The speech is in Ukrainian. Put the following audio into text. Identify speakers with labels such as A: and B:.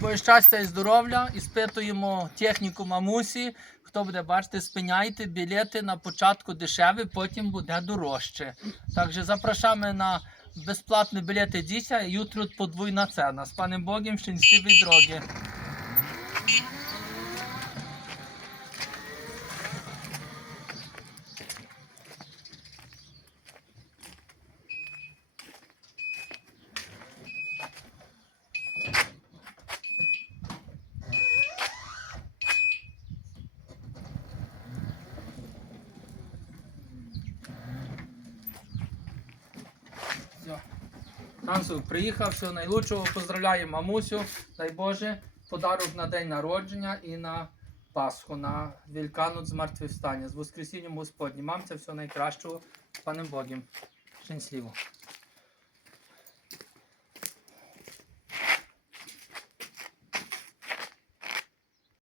A: Боже щастя і здоров'я. Іспитуємо техніку мамусі. Хто буде бачити, спиняйте білети на початку дешеві, потім буде дорожче. Також запрошуємо на безплатні білети дітя. Jutro подвійна ціна. З панем Богом щасливі дороги. Все. Тансу, приїхав, всього найлучшого. Поздравляю мамусю. Дай Боже, подарок на день народження і на Пасху, на Вільканут з мертвих з Воскресінням Господнім. Мамця всього найкращого. З панем Богом. Щасливо.